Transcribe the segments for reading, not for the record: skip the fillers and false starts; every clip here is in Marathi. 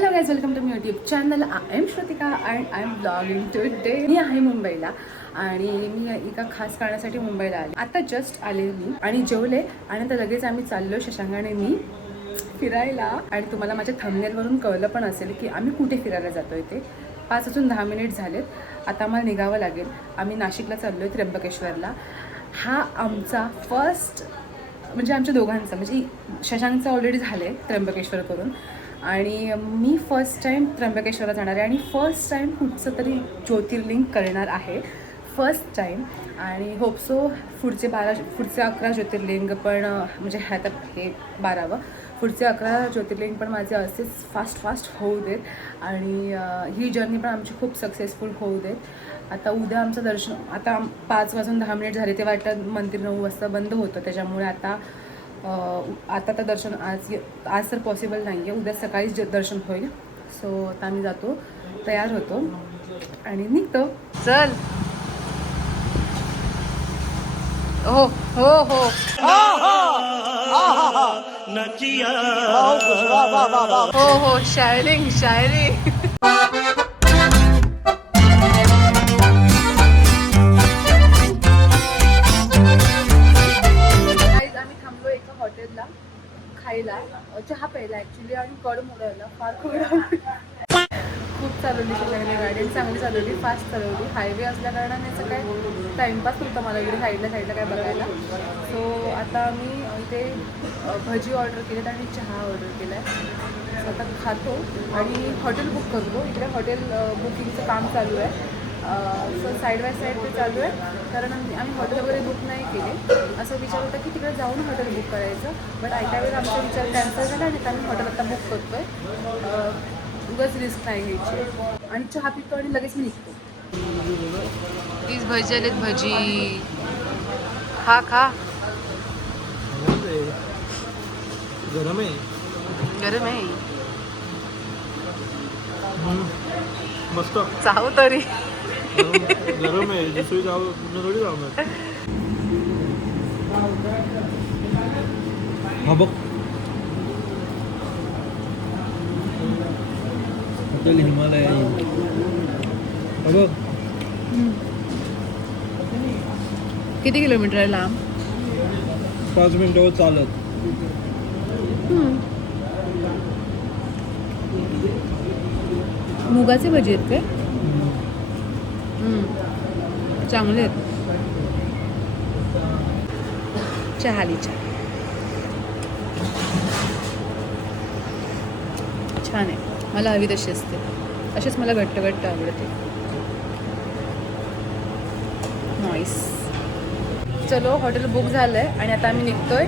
हॅलो गाईज, वेलकम टू मी YouTube channel. I am Shrutika and I am blogging today. मी आहे मुंबईला आणि मी एका खास कारणासाठी मुंबईला आले. आता जस्ट आले मी आणि जेवले आणि आता लगेच आम्ही चाललो शशांक आणि मी फिरायला. आणि तुम्हाला माझ्या थंबनेलवरून कळलं पण असेल की आम्ही कुठे फिरायला जातोय ते. 5 वाजून 10 मिनिट झालेत. आता आम्हाला निघावं लागेल. आम्ही नाशिकला चाललो आहे, त्र्यंबकेश्वरला. हा आमचा फर्स्ट म्हणजे आमच्या दोघांचा म्हणजे शशांकचं ऑलरेडी झालं आहे त्र्यंबकेश्वर करून आणि मी फर्स्ट टाईम त्र्यंबकेश्वरला जाणार आहे आणि फर्स्ट टाईम कुठचं तरी ज्योतिर्लिंग करणार आहे. फर्स्ट टाईम आणि होप सो पुढचे 11 ज्योतिर्लिंग पण म्हणजे आता हे 12वं, पुढचे 11 ज्योतिर्लिंग पण माझे असेच फास्ट होऊ देत आणि ही जर्नी पण आमची खूप सक्सेसफुल होऊ देत. आता उद्या आमचं दर्शन, आता 5 वाजून 10 मिनिट झाले ते वाटतं मंदिर 9 वाजता बंद होतं, त्याच्यामुळे आता तर दर्शन आज तर पॉसिबल नाही आहे. उद्या सकाळीच दर्शन होईल. सो आता आम्ही जातो, तयार होतो आणि निघतो. चल. हो हो हो हो हो शायरिंग हॉटेलला खायला, चहा प्यायला ॲक्च्युली आणि कड मोडायला फार खूप चालवली शशांकने गाडी, चांगली चालवली, फास्ट चालवली. हायवे असल्या कारणाने असं काय टाईमपास होता मला इकडे साईडला काय बघायला. सो आता मी इथे भजी ऑर्डर केलेत आणि चहा ऑर्डर केला आहे. सो आता खातो आणि हॉटेल बुक करतो. इकडे हॉटेल बुकिंगचं काम चालू आहे. सो साईड बाय साईड ते चालू आहे कारण आम्ही हॉटेल वगैरे बुक नाही केले. असं विचार होता की तिकडे जाऊन हॉटेल बुक करायचं, बट ऐका वेळेला आमचा विचार कॅन्सल झाला आणि आम्ही हॉटेल आता बुक करतो आहे. उगाच रिस्क नाही घ्यायची. आणि चहा पितो आणि लगेच मी निघतो. तीच भजी आलेत, भजी खा गरम आहे मस्त चाहू तरी गरम आहे. दुसरी जाऊ थोडी जाऊ. हा बघ, हॉटेल हिमालय. हा बघ, किती किलोमीटर आहे लांब? 5 मिनिटावर चालत. मुगाचे भजी आहेत काय? चांगले आहेत. चहाली चहा छान आहे. मला हवी तशी असते, अशीच मला घट्ट आवडते. नाईस. चलो, हॉटेल बुक झालं आहे आणि आता आम्ही निघतोय.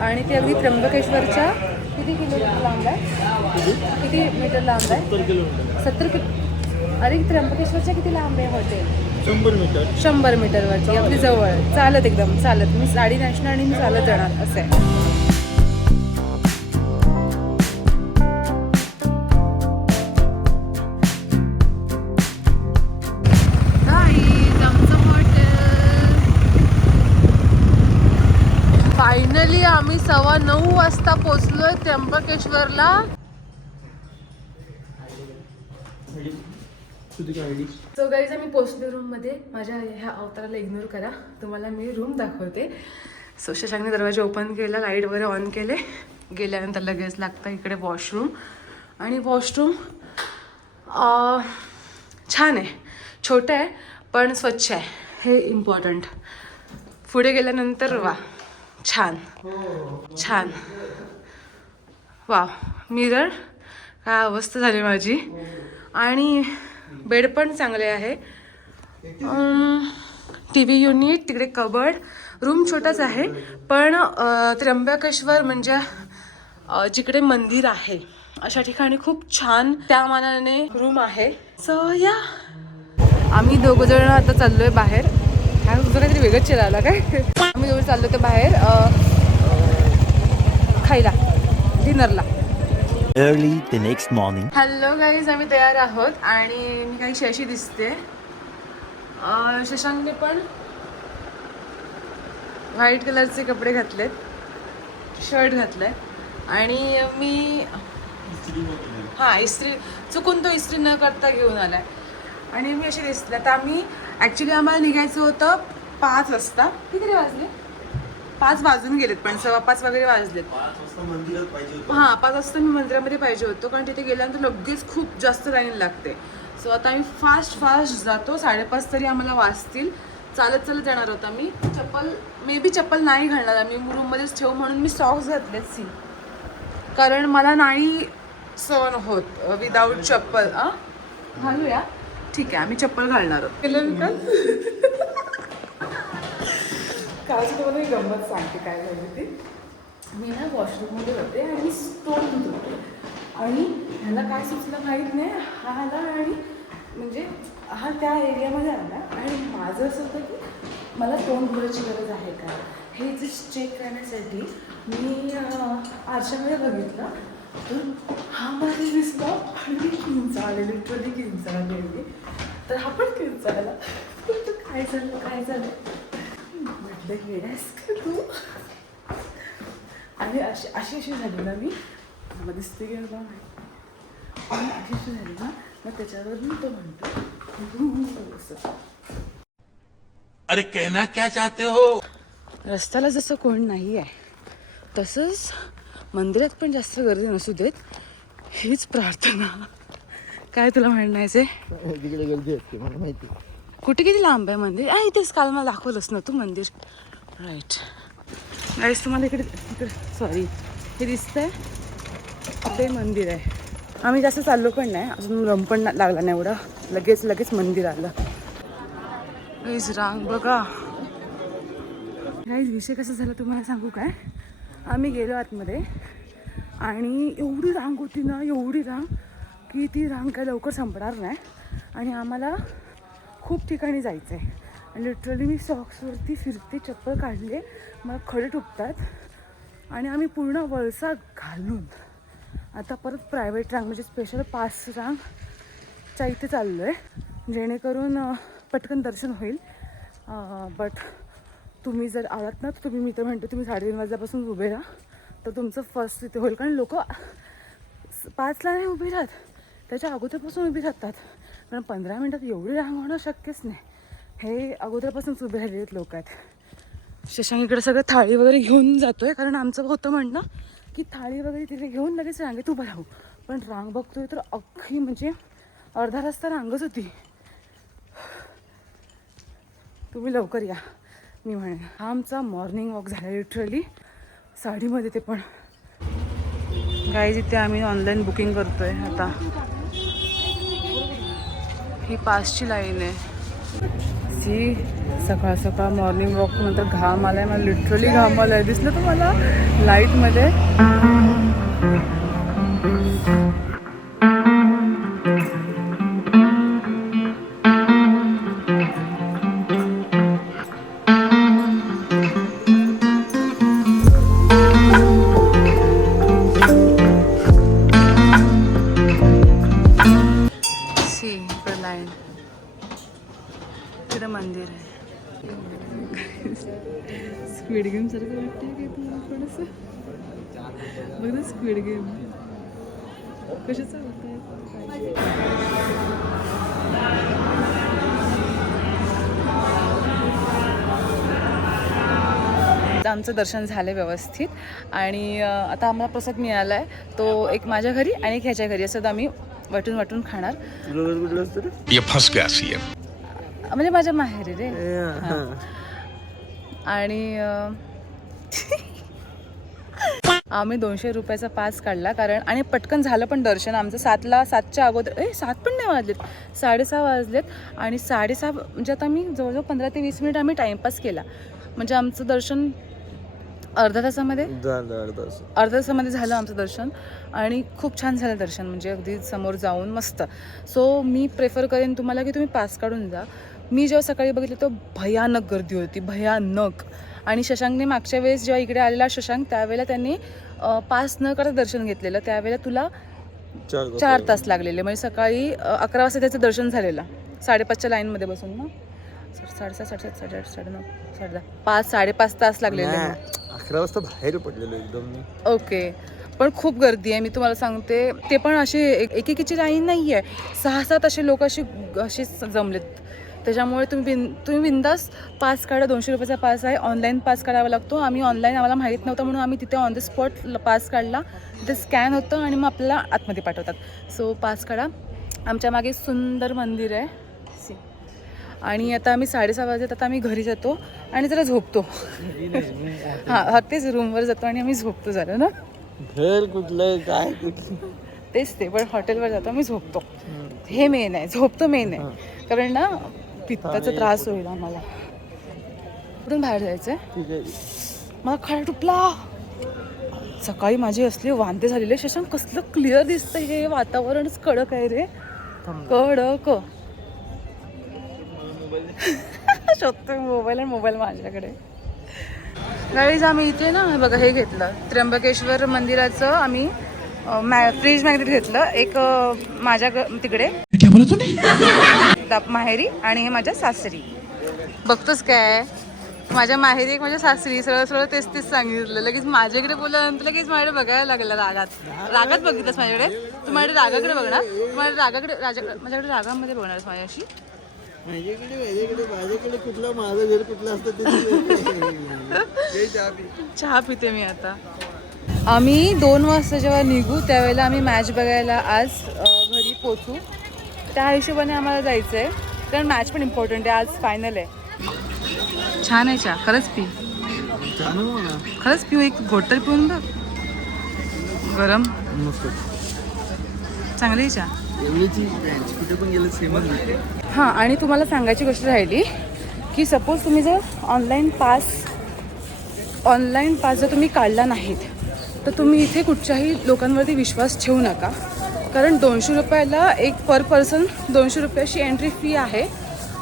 आणि ते अगदी त्र्यंबकेश्वरच्या किती किलोमीटर लांब आहे? किती मीटर लांब आहे? 70 किलोमीटर. 70 अरे त्र्यंबकेश्वरच्या किती लांब आहे हॉटेल? 100 मीटरवरती, अगदी जवळ. चालत, एकदम चालत. मी साडी नेसणार आणि मी चालत जाणार असं आहे. फायनली आम्ही 9:15 वाजता पोचलोय त्र्यंबकेश्वरला. सो गाईज, आम्ही पोचलो रूममध्ये. माझ्या ह्या अवताराला इग्नोर करा, तुम्हाला मी रूम दाखवते. सो शशांकने दरवाजा ओपन केला, लाईट वगैरे ऑन केले. गेल्यानंतर लगेच लागतं इकडे वॉशरूम. आणि वॉशरूम छान आहे, छोटं आहे पण स्वच्छ आहे, हे इम्पॉर्टंट. पुढे गेल्यानंतर वा, छान वा. मिरर, काय अवस्था झाली माझी. आणि बेड पण चांगले आहे. TV युनिट, तिकडे कबर्ड. रूम छोटाच आहे पण त्र्यंबकेश्वर म्हणजे जिकडे मंदिर आहे अशा ठिकाणी खूप छान त्या मानाने रूम आहे. सो या, आम्ही दोघं जण आता चाललोय बाहेर. काय तुझं काहीतरी वेगळंच चिरायला काय? आम्ही दोघं चाललो ते बाहेर खायला, डिनरला. Early the next morning. Hello guys, आम्ही तयार आहोत आणि मी काहीशी अशी दिसते. शशांकने पण व्हाईट कलरचे कपडे घातलेत, शर्ट घातलंय आणि मी हां इस्त्री चुकून तो इस्त्री न करता घेऊन आलाय आणि मी अशी दिसले. तर आम्ही ॲक्च्युली आम्हाला निघायचं होतं 5 वाजता. किती वाजले? 5 वाजून गेलेत पण 5:15 वगैरे वाजलेत. 5 वाजता मंदिरात पाहिजे होतं. हां 5 वाजता मी मंदिरामध्ये पाहिजे होतो कारण तिथे गेल्यानंतर लगेच खूप जास्त लाईन लागते. सो आता आम्ही फास्ट जातो. 5:30 तरी आम्हाला वाजतील. चालत जाणार होता मी. चप्पल नाही घालणार आम्ही रूममध्येच ठेवू म्हणून मी सॉक्स घातलेत कारण मला नाही सहन होत विदाऊट चप्पल. घालूया ठीक आहे आम्ही चप्पल घालणार आहोत. कालची तुम्हाला मी गंमत सांगते काय झाली ती. मी ना वॉशरूममध्ये होते आणि मी स्टोन धुत होते आणि ह्याला काय सुचलं माहीत नाही. हा आला आणि म्हणजे हा त्या एरियामध्ये आला आणि माझं असं होतं की मला तोंड धुवायची गरज आहे का हे जस्ट चेक करण्यासाठी मी आरशामध्ये बघितलं तर हा माझे दिसला आणि मी किंचाळले लिटरली किंचाळले. तर हा पण किंचाळला. तर काय झालं म्हटलं येस का तू. आणि अशी झाली ना मी मला दिसते की बाबा अशी झाली ना मग त्याच्यावरून तो म्हणतो असं. अरे कहना क्या चाहते हो? रस्त्याला जसं कोण नाही आहे तसंच मंदिरात पण जास्त गर्दी नसू देत हीच प्रार्थना. काय तुला म्हणायचंय? तिकडे गर्दी असते मला माहिती. कुठे किती लांब आहे मंदिर? इथेच काल मला दाखवलंच ना तू मंदिर. राईट गाईस तुम्हाला इकडे सॉरी हे दिसतंय ते मंदिर आहे. आम्ही जास्त चाललो पण नाही अजून रम पण लागला नाही एवढा. लगेच मंदिर आलं. गाईस रांग बघा. गाईस विषय कसा झाला तुम्हाला सांगू काय. आम्ही गेलो आतमध्ये आणि एवढी रांग होती ना एवढी रांग की ती रांग काय लवकर संपणार नाही आणि आम्हाला खूप ठिकाणी जायचं आहे. आणि लिटरली मी सॉक्सवरती फिरते चप्पल काढले मला खडे ठुकतात आणि आम्ही पूर्ण वळसा घालून आता परत प्रायव्हेट रांग म्हणजे स्पेशल पास रांगच्या इथे चाललो आहे जेणेकरून पटकन दर्शन होईल. बट तुम्ही जर आलात ना तर मी तर म्हणतो तुम्ही 3:30 वाजल्यापासून उभे राहा तर तुमचं फर्स्ट इथे होईल. कारण लोक 5ला नाही उभी राहत त्याच्या अगोदरपासून उभी राहतात कारण 15 मिनटात एवढी रांग होणं शक्यच नाही. हे अगोदरपासूनच उभे राहिलेत लोक आहेत. शशांक इकडे सगळं थाळी वगैरे घेऊन जातोय कारण आमचं होतं म्हणणं की थाळी वगैरे तिथे घेऊन लगेच रांगेत उभं राहू. पण रांग बघतोय तर अख्खी म्हणजे अर्धा रस्ता रांगच होती. तुम्ही लवकर या मी म्हणेन. हा आमचा मॉर्निंग वॉक झाला लिटरली साडीमध्ये ते पण. गाईज इथे आम्ही ऑनलाईन बुकिंग करतोय आता. ही पासची लाईन आहे. सी सकाळ मॉर्निंग वॉक नंतर घाम आलाय मला लिटरली घाम आलाय. दिसलं तुम्हाला लाईटमध्ये. लाईन तिकडे मंदिर आहे. स्क्विड गेम सारखं वाटतंय काय तुला थोडंसं? बघ ना स्क्विड गेम कशा चालत आहे. आमचं दर्शन झालं व्यवस्थित आणि आता आम्हाला प्रसाद मिळाला आहे तो एक माझ्या घरी आणि एक ह्याच्या घरी असं आम्ही वाटून खाणार. म्हणजे माझ्या माहेरी रे. आणि आम्ही 200 रुपयाचा पास काढला कारण आणि पटकन झालं पण दर्शन आमचं 7च्या अगोदर 7 पण नाही वाजलेत 6:30 वाजलेत आणि 6:30 म्हणजे आता आम्ही जवळजवळ 15 ते 20 मिनिट आम्ही टाईमपास केला म्हणजे आमचं दर्शन अर्ध्या तासामध्ये झालं आमचं दर्शन आणि खूप छान झालं दर्शन म्हणजे अगदी समोर जाऊन मस्त. सो मी प्रेफर करेन तुम्हाला की तुम्ही पास काढून जा. मी जेव्हा सकाळी बघितलं तर भयानक गर्दी होती भयानक. आणि शशांकने मागच्या वेळेस जेव्हा इकडे आलेला शशांक त्यावेळेला त्यांनी पास न करता दर्शन घेतलेलं त्यावेळेला तुला 4 तास लागलेले म्हणजे सकाळी 11 वाजता त्याचं दर्शन झालेलं 5:30च्या लाईनमध्ये बसून ना 7:30 7:30 8:30 9:30 10:30 5 5.5 तास लागलेले. 11 वाजता बाहेर पडलेलो एकदम. ओके पण खूप गर्दी आहे, मी तुम्हाला सांगते. ते पण असे एकेकीची लाईन नाही आहे, 6-7 असे लोक असे जमलेत. त्याच्यामुळे तुम्ही बिंदास पास काढा. 200 रुपयाचा पास आहे. ऑनलाईन पास काढावा लागतो. आम्हाला माहीत नव्हतं म्हणून आम्ही तिथे ऑन द स्पॉट पास काढला. तिथे स्कॅन होतं आणि मग आपल्याला आतमध्ये पाठवतात. सो पास काढा. आमच्या मागे सुंदर मंदिर आहे. आणि आता आम्ही 6:30 वाजता आता आम्ही घरी जातो आणि जरा झोपतो. हां तेच रूमवर जातो आणि आम्ही झोपतो जरा ना. घर कुठलं काय कुठलं तेच ते, पण हॉटेलवर जातो आम्ही झोपतो. हे मेन आहे, झोपतो मेन आहे. कारण ना पित्ताचा त्रास होईल आम्हाला. कुठून बाहेर जायचं आहे? मला खडा टुपला. सकाळी माझे असले वांदे झालेले. शशांक कसलं क्लिअर दिसतं हे वातावरणच. कडक आहे रे, कडक. शोधतोय मोबाईल आणि मोबाईल माझ्याकडे. गाईज आम्ही इथे ना बघा हे घेतलं, त्र्यंबकेश्वर मंदिराचं आम्ही फ्रीज मॅग्नेट घेतलं. एक माझ्या तिकडे माहेरी आणि हे माझ्या सासरी. बघतोस काय, माझ्या माहेरी एक माझ्या सासरी. सरळ तेच सांगितलं. लगेच माझ्याकडे बोलल्यानंतर लगेच माझ्याकडे बघायला लागलं. रागात बघितलंस माझ्याकडे. तू माझ्याकडे रागाकडे बघणार, माझ्याकडे रागामध्ये बघणारस माझ्याशी. माझ्याकडे कुठलं माझं घर कुठलं असतं ते चहा पिते मी आता. आम्ही 2 वाजता जेव्हा निघू त्यावेळेला आम्ही मॅच बघायला आज घरी पोचू. त्या हिशोबाने आम्हाला जायचं आहे, कारण मॅच पण इम्पॉर्टंट आहे. आज फायनल आहे. छान आहे चहा, खरंच पी. खरंच पिऊ, एक घोट तर पिऊन बघ. गरम चांगली चहा. कुठे पण गेलं सेमच. हां, आणि तुम्हाला सांगायची गोष्ट राहिली की सपोज तुम्ही जर ऑनलाईन पास जर तुम्ही काढला नाहीत तर तुम्ही इथे कुठच्याही लोकांवरती विश्वास ठेवू नका. कारण 200 रुपयाला एक पर पर्सन 200 रुपयाची एंट्री फी आहे.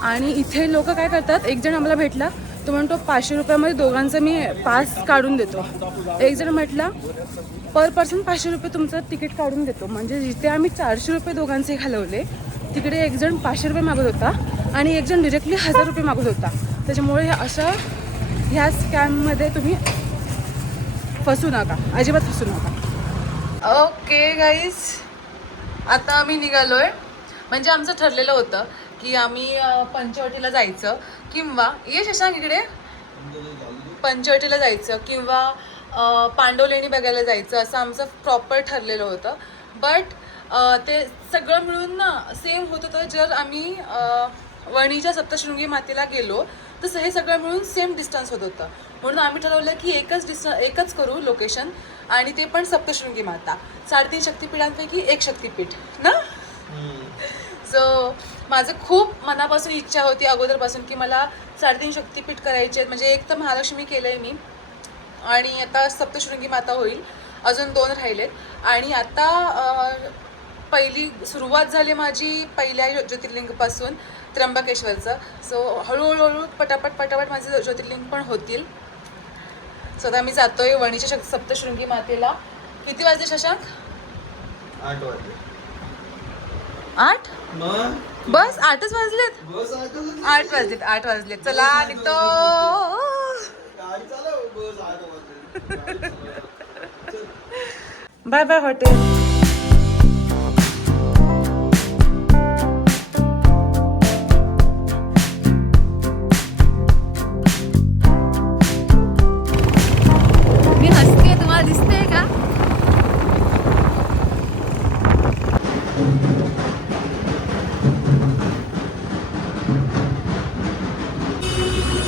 आणि इथे लोक काय करतात, एक जण आम्हाला भेटला, तो म्हणतो 500 रुपयामध्ये दोघांचा मी पास काढून देतो. एक जण म्हटला पर पर्सन 500 रुपये तुमचं तिकीट काढून देतो. म्हणजे जिथे आम्ही 400 रुपये दोघांचे घालवले, तिकडे एक जण 500 रुपये मागत होता आणि एक जण डिरेक्टली 1000 रुपये मागत होता. त्याच्यामुळे ह्या स्कॅममध्ये तुम्ही फसू नका, अजिबात फसू नका. ओके गाईज, आता आम्ही निघालोय. म्हणजे आमचं ठरलेलं होतं की आम्ही पंचवटीला जायचं किंवा शशांक इकडे पंचवटीला जायचं किंवा पांडवलेणी बघायला जायचं, असं आमचं प्रॉपर ठरलेलं होतं. बट ते सगळं मिळून ना सेम होत होतं. जर आम्ही वणीच्या सप्तशृंगी मातेला गेलो तसं हे सगळं मिळून सेम डिस्टन्स होत होतं. म्हणून आम्ही ठरवलं की एकच करू लोकेशन, आणि ते पण सप्तशृंगी माता. 3.5 शक्तिपीठांपैकी एक शक्तिपीठ ना. सो माझं खूप मनापासून इच्छा होती अगोदरपासून की मला 3.5 शक्तिपीठ करायचे आहेत. म्हणजे एक तर महालक्ष्मी केलं आहे मी, आणि आता सप्तशृंगी माता होईल. अजून 2 राहिलेत. आणि आता पहिली सुरुवात झाली माझी पहिल्या ज्योतिर्लिंगपासून, त्र्यंबकेश्वरचं. सो हळूहळू पटापट माझे ज्योतिर्लिंग पण होतील. सो आता मी जातोय वणीच्या सप्तशृंगी मातेला. किती वाजले शशांक? 8 वाजले. 8? बस 8च वाजलेत. 8 वाजलेत. चला निघतो. Bye bye hotel. मी हसते, तुम्हाला दिसते का?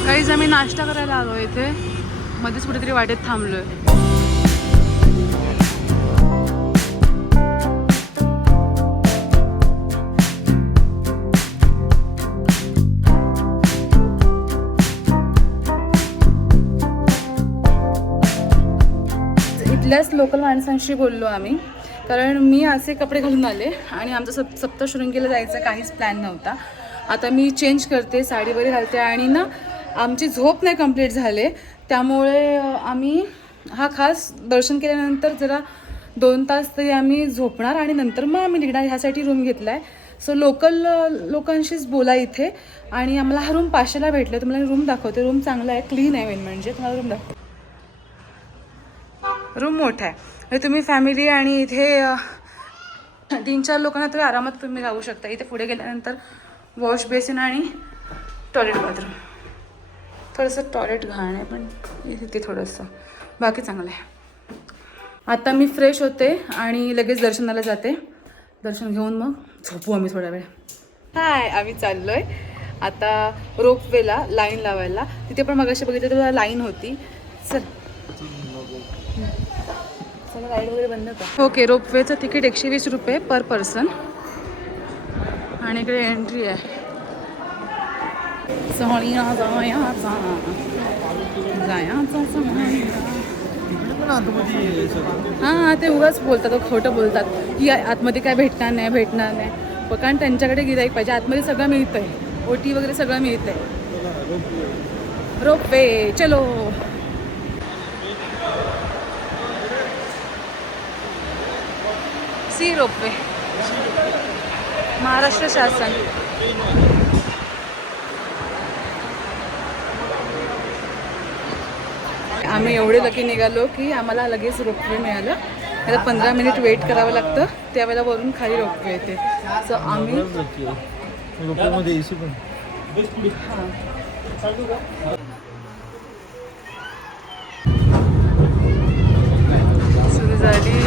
काहीच आम्ही नाश्ता करायला आलो इथे. मध्येच कुठेतरी वाटेत थांबलोय. इथल्याच लोकल माणसांशी बोललो आम्ही, कारण मी असे कपडे घालून आले आणि आमचा सप्तशृंगीला जायचा काहीच प्लॅन नव्हता. आता मी चेंज करते, साडी वगैरे घालते, आणि ना आमची झोप नाही कंप्लीट झाले. त्यामुळे आम्ही हा खास दर्शन केल्यानंतर जरा 2 तास तरी आम्ही झोपणार आणि नंतर मग आम्ही निघणार. ह्यासाठी रूम घेतला आहे. सो लोकल लोकांशीच बोला इथे. आणि आम्हाला हा रूम 500ला भेटला. तुम्हाला रूम दाखवते. रूम चांगला आहे, क्लीन आहे. मेन म्हणजे तुम्हाला रूम दाखवते. रूम मोठा आहे म्हणजे तुम्ही फॅमिली आणि इथे 3-4 लोकांना तरी आरामात तुम्ही राहू शकता. इथे पुढे गेल्यानंतर वॉश बेसिन आणि टॉयलेट बाथरूम. थोडंसं टॉयलेट घाण आहे पण इथे थोडंसं, बाकी चांगलं आहे. आता मी फ्रेश होते आणि लगेच दर्शनाला जाते. दर्शन घेऊन मग झोपू आम्ही थोडा वेळ. हाय, आम्ही चाललो आहे आता रोपवेला लाईन लावायला. तिथे पण मगाशी बघितलं तर लाईन होती. चल सगळं लाईट वगैरे बंद कर. ओके, रोपवेचं तिकीट 120 रुपये पर पर्सन आणि इकडे एंट्री आहे. हां, ते उगाच बोलतात, खोटं बोलतात की आतमध्ये काय भेटणार नाही. कारण त्यांच्याकडे गिराईक पाहिजे. आतमध्ये सगळं मिळतंय, ओटी वगैरे सगळं मिळतंय. रोपवे चलो. सी रोपवे, महाराष्ट्र शासन. आम्ही एवढे लकी निघालो की आम्हाला लगेच रोपवे मिळालं. त्याला 15 मिनिट वेट करावं लागतं, त्यावेळेला वरून खाली रोपवे येते. सो आम्ही रोपवेमध्ये एसी पण. सुरू झाली.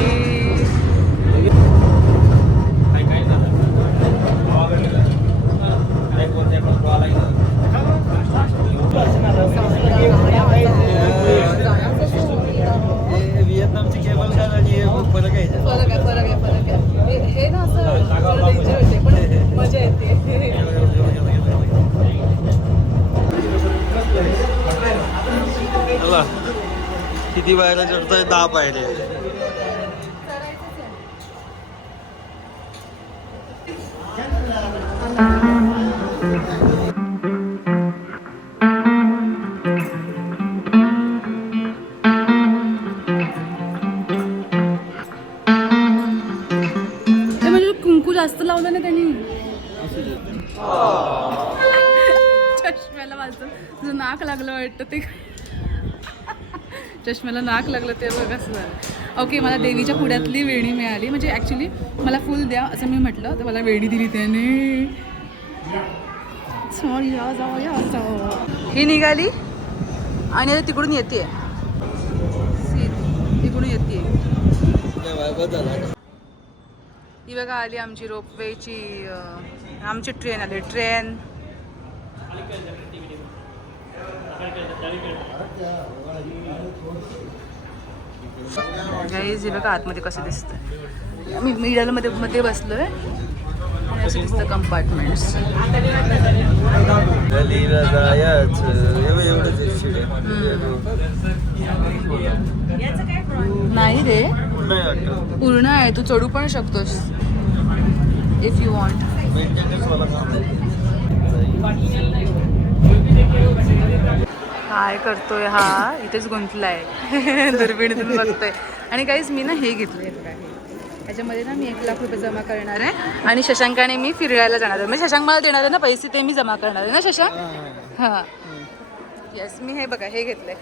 व्हिएतनामची केबल कार आणि फरक आहे. फरक आहे. हे ना असं डेंजर होते पण मजा येते. चला, किती बाहेर चढतोय? 10 पायऱ्या. जास्त लावलं ना त्यांनी. चष्म्याला वाजतं. तुझं नाक लागलं वाटतं ते. चष्म्याला नाक लागलं ते बघ असं झालं. ओके, मला देवीच्या पुढ्यातली वेणी मिळाली. म्हणजे ॲक्च्युली मला फुल द्या असं मी म्हटलं तर मला वेणी दिली त्याने. ही निघाली आणि आता तिकडून येते. तिकडून येते. ही बघा आली आमची रोपवेची आमची ट्रेन आली. ट्रेन गाईज, हे बघा आतमध्ये कसं दिसतं. मी मिडलमध्ये बसलोय आणि असं दिसतं कंपार्टमेंट्स. नाही रे, पूर्ण आहे. तू चढू पण शकतोस इफ यू वॉन्ट. काय करतोय हा? इथेच गुंतलाय. दुर्बिणीतून बघतोय. आणि काहीच मी ना हे घेतलंय बघा. ह्याच्यामध्ये ना मी 1 लाख रुपये जमा करणार आहे आणि शशांकाने मी फिरायला जाणार आहे. म्हणजे शशांक मला देणार आहे ना पैसे, ते मी जमा करणार आहे ना शशांक. हां, येस, मी हे बघा हे घेतलंय.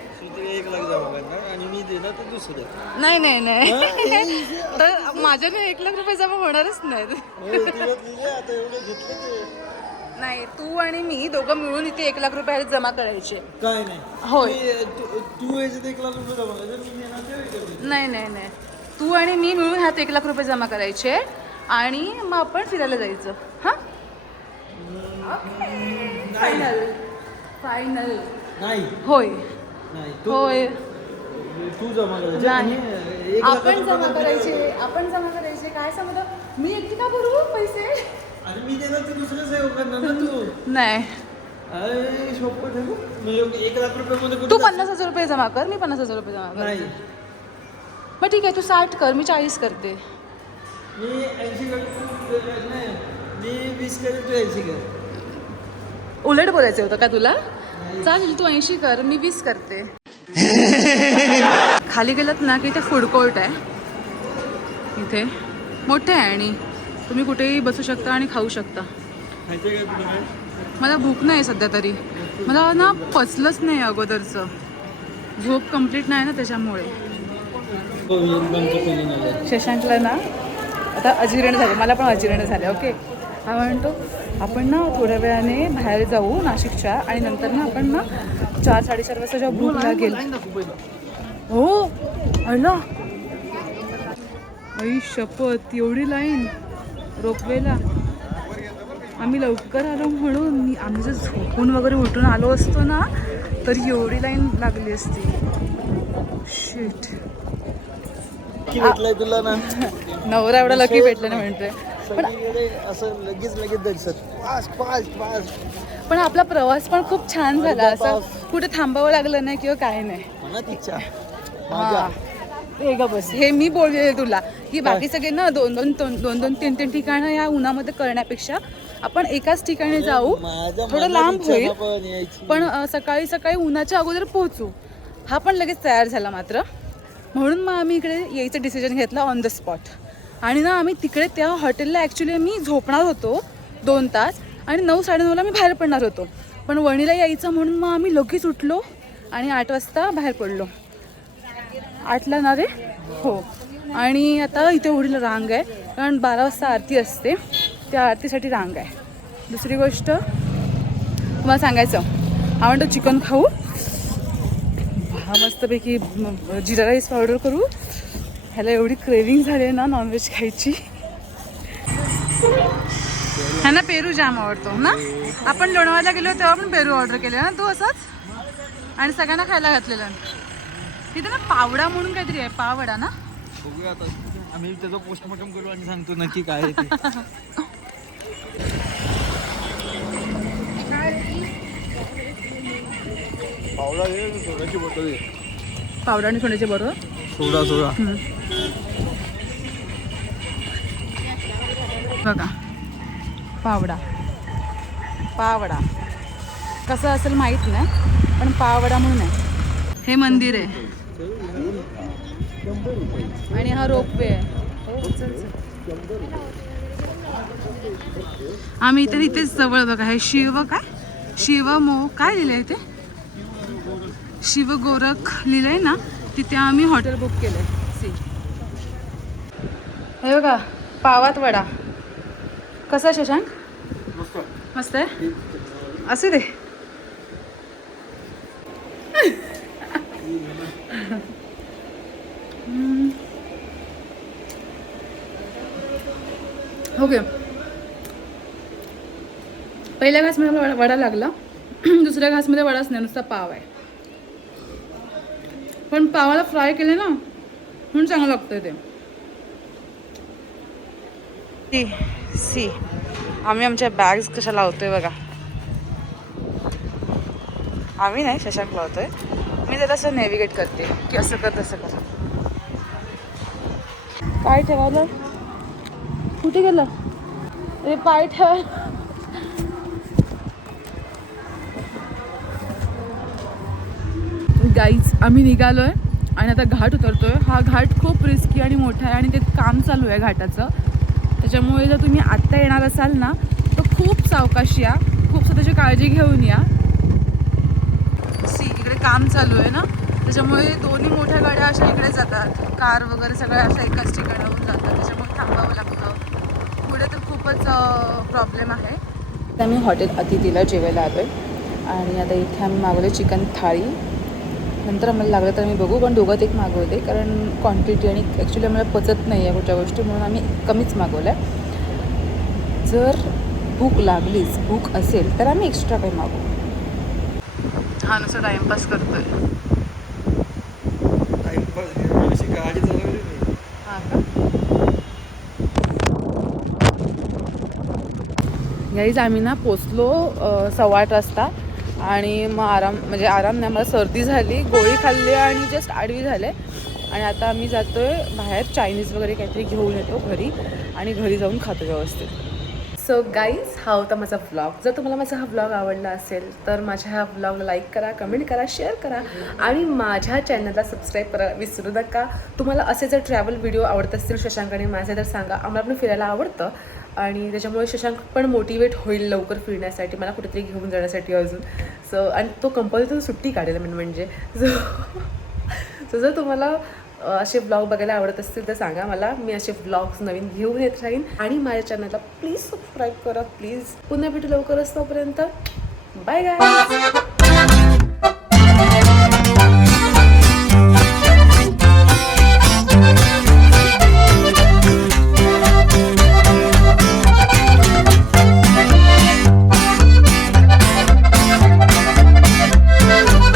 1 लाख जमा करणार आणि मी देणार ते दुसरे. नाही तर माझ्याने 1 लाख रुपये जमा होणारच नाहीत. नाही, तू आणि मी दोघं मिळून इथे 1 लाख रुपये जमा करायचे. काय नाही. होय. तू याच्यात 1 लाख रुपये जमा करायचे. नाही, तू आणि मी मिळून ह्यात 1 लाख रुपये जमा करायचे आणि मग आपण फिरायला जायचं. हां, फायनल. नाही, होय नाही, होय. तू जमा करायचे. नाही, आपण जमा करायचे. काय सांगतो, मी एकटी का भरू पैसे? आणि मी देणार ते दुसरं सेव करणार ना तू. नाही, अरे सोपं ठेवू. म्हणजे 1 लाख रुपये तू 50,000 रुपये जमा कर, मी 50,000 रुपये जमा कर. नाही, मग ठीक आहे, तू 60 कर, मी 40 करते. मी 80 करतो. नाही, मी 20 करेल, तू 80 कर. उलट बोलायचं होतं का तुला? चालेल, तू 80 कर, मी 20 करते. खाली गेलात ना की इथे फूड कोर्ट आहे. इथे मोठे आहे आणि तुम्ही कुठेही बसू शकता आणि खाऊ शकता. मला भूक नाही सध्या तरी. मला ना पचलंच नाही अगोदरचं. झोप कंप्लीट नाही ना त्याच्यामुळे. तो वियतनामचं फिलिंग आलं. शशांकला ना आता अजिर्ण झाले, मला पण अजिर्ण झाले. ओके, हा म्हणतो आपण ना थोड्या वेळाने बाहेर जाऊ नाशिकच्या आणि नंतर ना आपण ना 4-4:30 वाजता जेव्हा भूक लागेल. हो अला आई शपथ, एवढी लाईन रोपवेला. आम्ही लवकर आलो म्हणून आम्ही जर झोपून वगैरे उठून आलो असतो ना तर एवढी लाईन लागली असती. शिट, भेटलाय तुला ना. नवरा एवढा लकी भेटला ना म्हणतोय. पण सगळीकडे असं लगेच दर्शत फास्ट. पण आपला प्रवास पण खूप छान झाला. असं कुठे थांबावं लागलं नाही किंवा काय नाही. मनात इच्छा. हा हे ग बस, हे मी बोलले तुला की बाकी सगळे ना 2-2, 3-3 ठिकाणं या उन्हामध्ये करण्यापेक्षा आपण एकाच ठिकाणी जाऊ. थोडं लांब होईल पण सकाळी सकाळी उन्हाच्या अगोदर पोहोचू. हा पण लगेच तयार झाला मात्र, म्हणून मग आम्ही इकडे यायचं डिसिजन घेतलं ऑन द स्पॉट. आणि ना आम्ही तिकडे त्या हॉटेलला ॲक्च्युली मी झोपणार होतो 2 तास आणि 9-9:30ला मी बाहेर पडणार होतो. पण वणीला यायचं म्हणून मग आम्ही लगेच उठलो आणि 8 वाजता बाहेर पडलो. 8ला ना रे? हो. आणि आता इथे एवढी रांग आहे कारण 12 वाजता आरती असते, त्या आरतीसाठी रांग आहे. दुसरी गोष्ट तुम्हाला सांगायचं, हा म्हणतो चिकन खाऊ, हा मस्तपैकी जिरा राईस ऑर्डर करू. ह्याला एवढी क्रेविंग झाली आहे ना नॉनव्हेज खायची. ह्यांना पेरू जाम आवडतो ना. आपण लोणावळ्याला गेलो तेव्हा पण पेरू ऑर्डर केले ना तू असंच आणि सगळ्यांना खायला घातलेलं. तिथे ना पावडा म्हणून काहीतरी आहे, पावडा ना. बघूया आता, आम्ही त्याचं पोस्टमॉर्टम करू आणि सांगतो नक्की काय आहे ते. पावडा घे, सोडाची बॉटल घे. पावडा आणि सोन्याचे बरोबर सोडा. बघा पावडा कसं असेल माहीत नाही पण पावडा म्हणून आहे. हे मंदिर आहे आणि हा रोपवे आहे. आम्ही इथेच जवळ बघा हे शिवमो काय लिहिलंय ते, शिव गोरख लिहिलंय ना, तिथे आम्ही हॉटेल बुक केलंय. हे बघा पावात वडा कसा शशांक, मस्त आहे. असू दे. ओके, पहिल्या घासमध्ये वडा लागला, दुसऱ्या घासमध्ये वडाच नाही, नुसता पाव आहे. पण पावाला फ्राय केले ना म्हणून चांगलं लागतंय ते. सी आम्ही आमच्या बॅग्स कशा लावतोय बघा. आम्ही नाही, शशांक लावतोय. मी जरा असं नेव्हिगेट करते की असं कर तसं कर. पाय ठेवायला कुठे गेलं रे, पाय ठेवायला. गाईज आम्ही निघालोय आणि आता घाट उतरतोय. हा घाट खूप रिस्की आणि मोठा आहे आणि ते काम चालू आहे घाटाचं. त्याच्यामुळे जर तुम्ही आत्ता येणार असाल ना तर खूप सावकाश या, खूप स्वतःची काळजी घेऊन या. इकडे काम चालू आहे ना, त्याच्यामुळे दोन्ही मोठ्या गाड्या अशा इकडे जातात, कार वगैरे सगळ्या अशा एकाच ठिकाणाहून जातात, त्याच्यामुळे थांबावं लागतं. पुढे तर खूपच प्रॉब्लेम आहे. आता आम्ही हॉटेल अतिथीला जेवायला आलो आहे आणि आता इथे आम्ही मागवलं चिकन थाळी. नंतर आम्हाला लागलं तर आम्ही बघू, पण दोघात एक मागवते कारण क्वांटिटी आणि ॲक्च्युली आम्हाला पचत नाही आहे कुठच्या गोष्टी, म्हणून आम्ही कमीच मागवलं आहे. जर भूक असेल तर आम्ही एक्स्ट्रा काही मागवू. हा नुसतं टाइमपास करतोय. गाडी चालवली. हां का गाईज, आम्ही ना पोचलो 8:15 वाजता आणि मग आराम नाही, मला सर्दी झाली, गोळी खाल्ली आणि जस्ट आडवी झाले. आणि आता आम्ही जातोय बाहेर, चायनीज वगैरे काहीतरी घेऊन येतो घरी आणि घरी जाऊन खातो व्यवस्थित. सो गाईज, हा होता माझा व्लॉग. जर तुम्हाला माझा हा व्लॉग आवडला असेल तर माझ्या ह्या व्लॉगला लाईक करा, कमेंट करा, शेअर करा आणि माझ्या चॅनलला सबस्क्राईब करायला विसरू नका. तुम्हाला असे जर ट्रॅव्हल व्हिडिओ आवडत असतील शशांक आणि माझे तर सांगा. आम्हाला पण फिरायला आवडतं आणि त्याच्यामुळे शशांक पण मोटिवेट होईल लवकर फिरण्यासाठी, मला कुठेतरी घेऊन जाण्यासाठी अजून. सो आणि तो कंपल्सरी सुट्टी काढेल म्हणजे. सो जर तुम्हाला असे व्लॉग बघायला आवडत असतील तर सांगा मला. मी असे व्लॉग्स नवीन घेऊन येत राहीन. आणि माझ्या चॅनलला प्लीज सबस्क्राईब करा प्लीज. पुन्हा भेटू लवकरच. तोपर्यंत बाय गाईज.